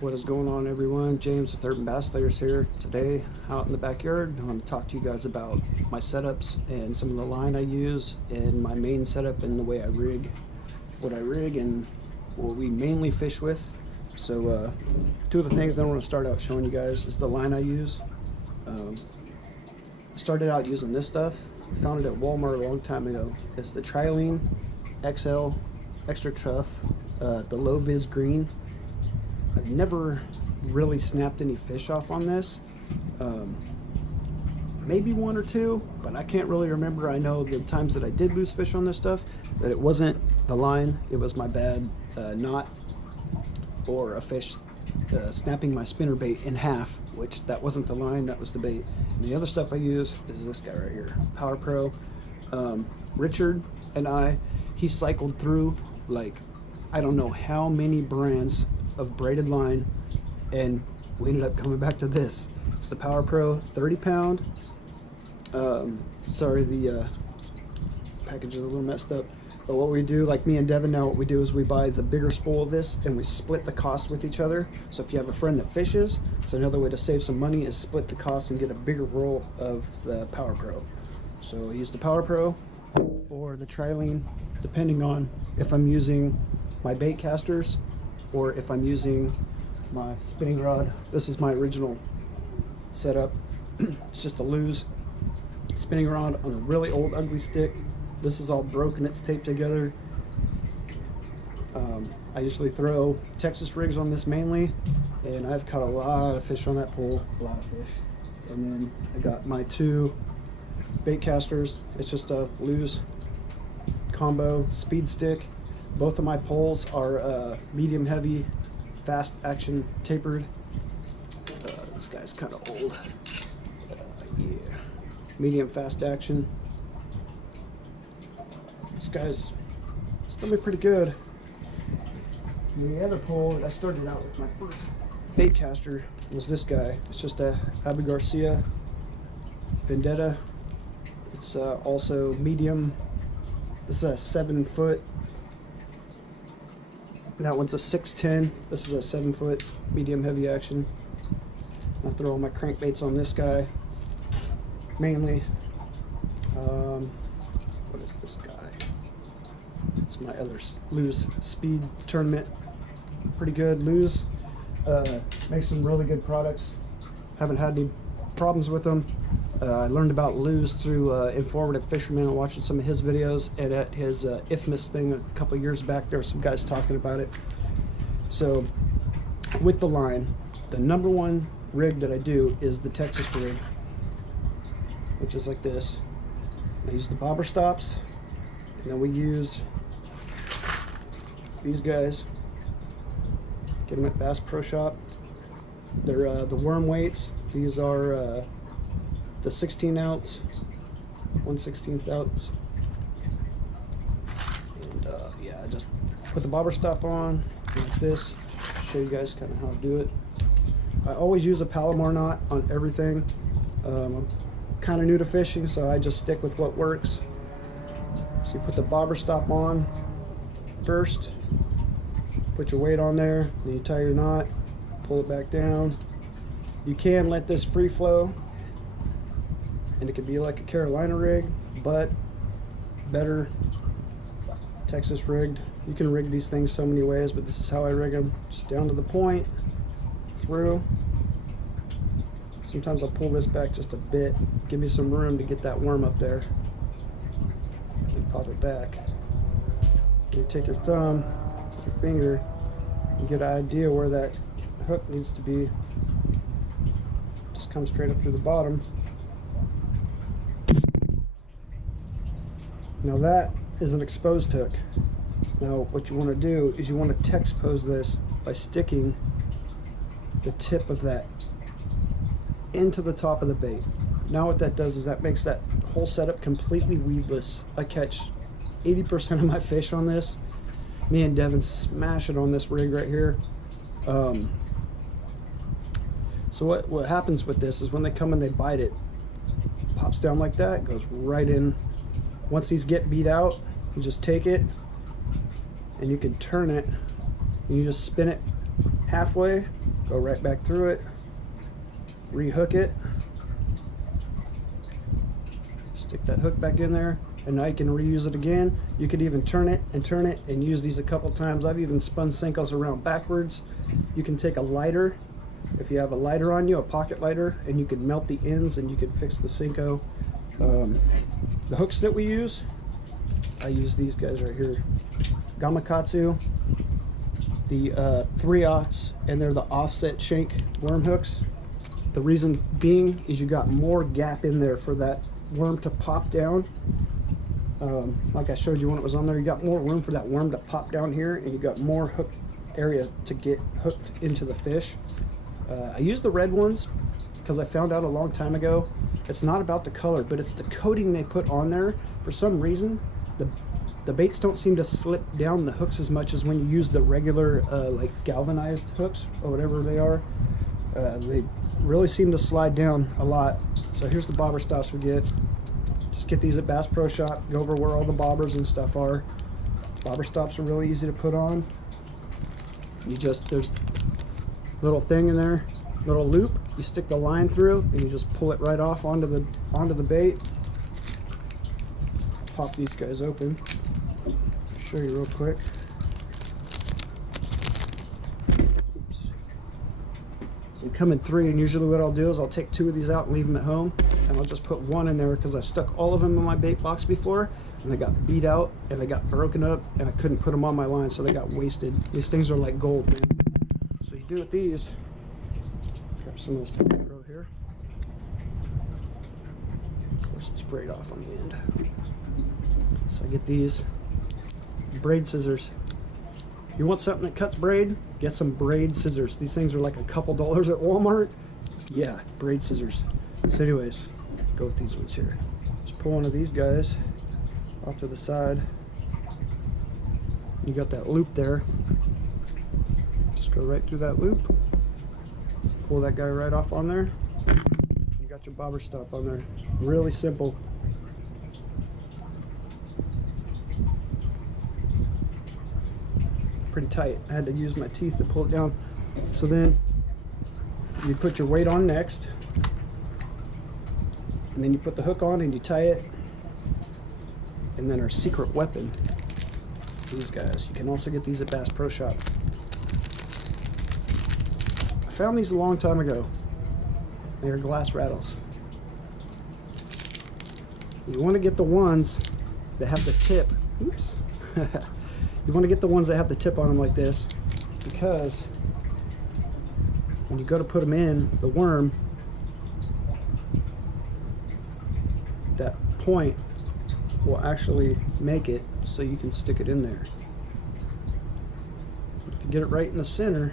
What is going on, everyone? James with Urban Bass Layers here. Today, out in the backyard, I want to talk to you guys about my setups and some of the line I use and my main setup and the way I rig, what I rig and what we mainly fish with. So two of the things I want to start out showing you guys is the line I use. I started out using this stuff. Found it at Walmart a long time ago. It's the Trilene XL Extra Tough, the low vis green. I've never really snapped any fish off on this. Maybe one or two, but I can't really remember. I know the times that I did lose fish on this stuff, that it wasn't the line, it was my bad knot or a fish snapping my spinnerbait in half, which that wasn't the line, that was the bait. And the other stuff I use is this guy right here, Power Pro. Richard and he cycled through like, I don't know how many brands of braided line, and we ended up coming back to this. It's the Power Pro 30 pound. Sorry, the package is a little messed up, but what we do, like me and Devin now, what we do is we buy the bigger spool of this and we split the cost with each other. So if you have a friend that fishes, so another way to save some money is split the cost and get a bigger roll of the Power Pro. So I use the Power Pro or the Trilene, depending on if I'm using my bait casters or if I'm using my spinning rod. This is my original setup. It's just a loose spinning rod on a really old ugly stick. This is all broken, it's taped together. I usually throw Texas rigs on this mainly, and I've caught a lot of fish on that pole, a lot of fish. And then I got my two bait casters. It's just a loose combo speed stick. Both of my poles are medium heavy, fast action tapered. This guy's kind of old. Yeah, medium fast action. This guy's still be pretty good. And the other pole that I started out with, my first bait caster, was this guy. It's just a Abu Garcia Vendetta. It's also medium. This is a 7 foot. That one's a 610. This is a 7 foot medium heavy action. I throw all my crankbaits on this guy mainly. What is this guy? It's my other Lew's Speed Tournament. Pretty good. Lew's makes some really good products. Haven't had any problems with them. I learned about Lew's through Informative Fisherman and watching some of his videos, and at his IFMIS thing a couple years back, there were some guys talking about it. So with the line, the number one rig that I do is the Texas rig, which is like this. I use the bobber stops, and then we use these guys. Get them at Bass Pro Shop. They're the worm weights. These are the 16 ounce, 1/16 ounce. And yeah, I just put the bobber stop on like this. Show you guys kind of how to do it. I always use a Palomar knot on everything. I'm kind of new to fishing, so I just stick with what works. So you put the bobber stop on first, put your weight on there, then you tie your knot, pull it back down. You can let this free flow, and it could be like a Carolina rig, but better Texas rigged. You can rig these things so many ways, but this is how I rig them. Just down to the point, through. Sometimes I'll pull this back just a bit, give me some room to get that worm up there, and pop it back. You take your thumb, your finger, and get an idea where that hook needs to be. Just come straight up through the bottom. Now that is an exposed hook. Now what you want to do is you want to texpose this by sticking the tip of that into the top of the bait. Now what that does is that makes that whole setup completely weedless. I catch 80% of my fish on this. Me and Devin smash it on this rig right here. So what happens with this is when they come and they bite it, pops down like that, goes right in. Once these get beat out, you just take it and you can turn it and you just spin it halfway, go right back through it, rehook it, stick that hook back in there, and now you can reuse it again. You could even turn it and use these a couple times. I've even spun Senkos around backwards. You can take a lighter, if you have a lighter on you, a pocket lighter, and you can melt the ends and you can fix the Senko. The hooks that we use, I use these guys right here, Gamakatsu, the 3/0, and they're the offset shank worm hooks. The reason being is you got more gap in there for that worm to pop down. Like I showed you when it was on there, you got more room for that worm to pop down here, and you got more hook area to get hooked into the fish. I use the red ones because I found out a long time ago it's not about the color, but it's the coating they put on there. For some reason, the baits don't seem to slip down the hooks as much as when you use the regular like galvanized hooks or whatever they are. They really seem to slide down a lot. So here's the bobber stops we get. Just get these at Bass Pro Shop. Go over where all the bobbers and stuff are. Bobber stops are really easy to put on. There's a little thing in there, little loop. You stick the line through and you just pull it right off onto the bait. Pop these guys open. Show you real quick. Oops. They come in 3, and usually what I'll do is I'll take 2 of these out and leave them at home, and I'll just put 1 in there because I've stuck all of them in my bait box before, and they got beat out and they got broken up, and I couldn't put them on my line, so they got wasted. These things are like gold, man. So you do with these, grab some of this Pro here. Of course, it's frayed off on the end. So I get these braid scissors. You want something that cuts braid? Get some braid scissors. These things are like a couple dollars at Walmart. Yeah, braid scissors. So anyways, go with these ones here. Just pull one of these guys off to the side. You got that loop there. Just go right through that loop. Pull that guy right off on there. You got your bobber stop on there. Really simple. Pretty tight. I had to use my teeth to pull it down. So then you put your weight on next, and then you put the hook on and you tie it. And then our secret weapon is these guys. You can also get these at Bass Pro Shop. I found these a long time ago. They're glass rattles. You want to get the ones that have the tip. Oops. You want to get the ones that have the tip on them like this, because when you go to put them in the worm, that point will actually make it so you can stick it in there. If you get it right in the center,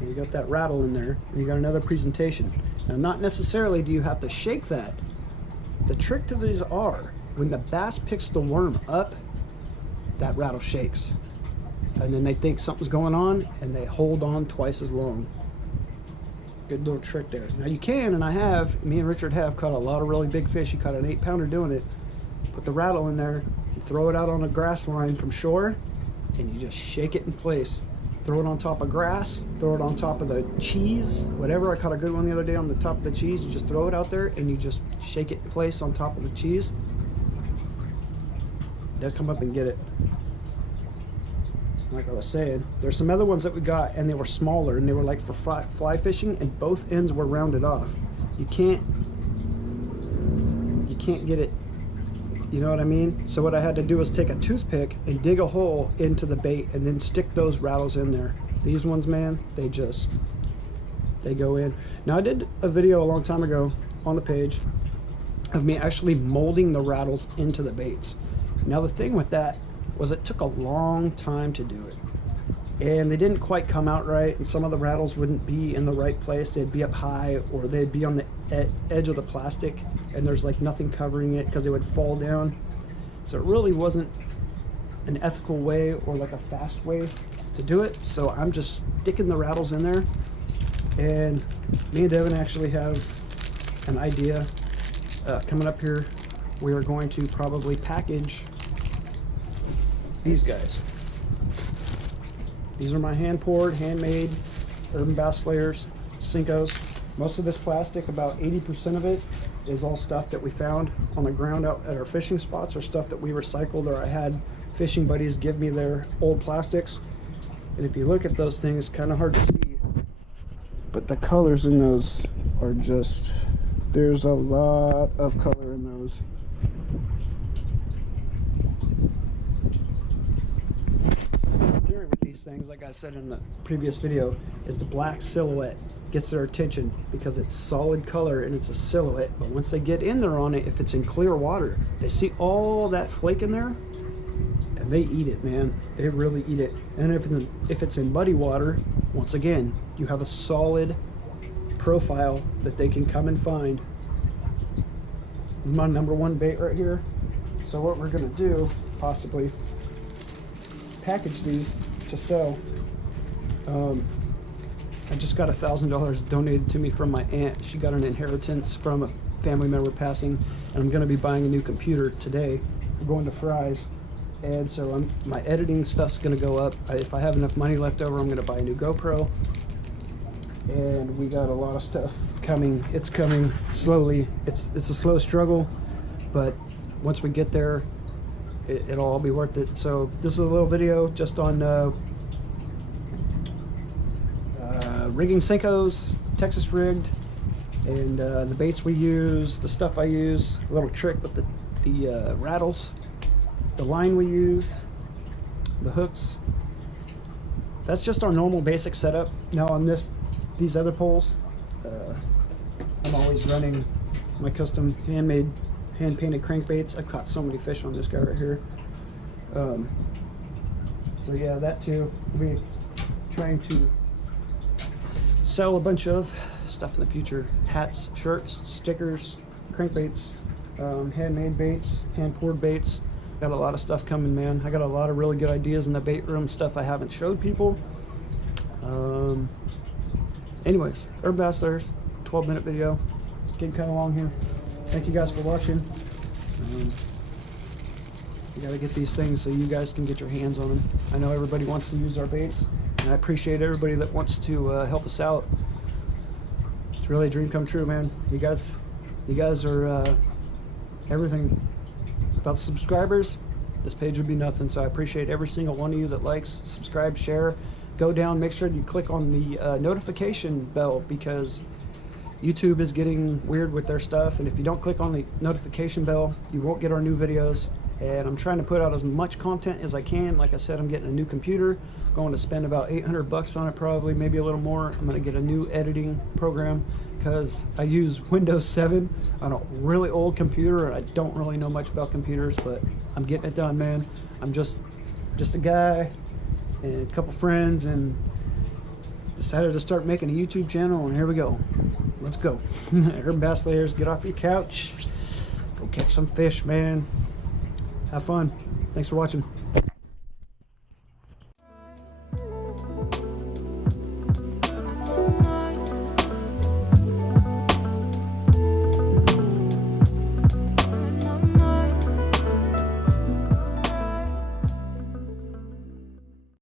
and you got that rattle in there, and you got another presentation. Now, not necessarily do you have to shake that. The trick to these are, when the bass picks the worm up, that rattle shakes, and then they think something's going on and they hold on twice as long. Good little trick there. Now you can, and I have, me and Richard have caught a lot of really big fish. He caught an 8-pounder doing it. Put the rattle in there, you throw it out on a grass line from shore, and you just shake it in place. Throw it on top of grass, throw it on top of the cheese, whatever. I caught a good one the other day on the top of the cheese. You just throw it out there and you just shake it in place on top of the cheese. They'll come up and get it. Like I was saying, there's some other ones that we got, and they were smaller, and they were like for fly fishing, and both ends were rounded off. You can't get it, you know what I mean? So what I had to do was take a toothpick and dig a hole into the bait and then stick those rattles in there. These ones, man, they go in. Now I did a video a long time ago on the page of me actually molding the rattles into the baits. Now the thing with that was it took a long time to do it, and they didn't quite come out right, and some of the rattles wouldn't be in the right place. They'd be up high, or they'd be on the edge of the plastic, and there's like nothing covering it because they would fall down. So it really wasn't an ethical way or like a fast way to do it. So I'm just sticking the rattles in there, and me and Devin actually have an idea coming up here. We are going to probably package these guys These are my hand poured, handmade Urban Bass Slayers, Senkos. Most of this plastic, about 80% of it, is all stuff that we found on the ground out at our fishing spots, or stuff that we recycled, or I had fishing buddies give me their old plastics. And if you look at those things, kind of hard to see, but the colors in those are just, there's a lot of color in those. The theory with these things, like I said in the previous video, is the black silhouette gets their attention because it's solid color and it's a silhouette. But once they get in there on it, if it's in clear water, they see all that flake in there and they eat it, man. They really eat it. And if it's in muddy water, once again, you have a solid profile that they can come and find. This is my #1 bait right here. So what we're gonna do, possibly, is package these to sell. I just got $1,000 donated to me from my aunt. She got an inheritance from a family member passing, and I'm gonna be buying a new computer today. We're going to Fry's, and so my editing stuff's gonna go up. If I have enough money left over, I'm gonna buy a new GoPro. And we got a lot of stuff coming. It's coming slowly. It's a slow struggle, but once we get there, it'll all be worth it. So this is a little video just on rigging Senkos, Texas rigged, and the baits we use, the stuff I use, a little trick with the rattles, the line we use, the hooks. That's just our normal basic setup. Now on these other poles, I'm always running my custom handmade, hand-painted crankbaits. I've caught so many fish on this guy right here. So yeah, that too. We'll be trying to sell a bunch of stuff in the future. Hats, shirts, stickers, crankbaits, handmade baits, hand-poured baits. Got a lot of stuff coming, man. I got a lot of really good ideas in the bait room, stuff I haven't showed people. Anyways, Urban Bass Slayers, 12-minute video. Getting kind of long here. Thank you guys for watching. We gotta get these things so you guys can get your hands on them. I know everybody wants to use our baits, and I appreciate everybody that wants to help us out. It's really a dream come true, man. You guys are everything. Without subscribers, this page would be nothing. So I appreciate every single one of you that likes, subscribe, share. Go down, make sure you click on the notification bell, because YouTube is getting weird with their stuff, and if you don't click on the notification bell, you won't get our new videos. And I'm trying to put out as much content as I can. Like I said, I'm getting a new computer, going to spend about 800 bucks on it, probably, maybe a little more. I'm going to get a new editing program because I use Windows 7 on a really old computer, and I don't really know much about computers, but I'm getting it done, man. I'm just a guy and a couple friends, and decided to start making a YouTube channel, and here we go. Let's go. Urban Bass Slayers, get off your couch, go catch some fish, man. Have fun. Thanks for watching.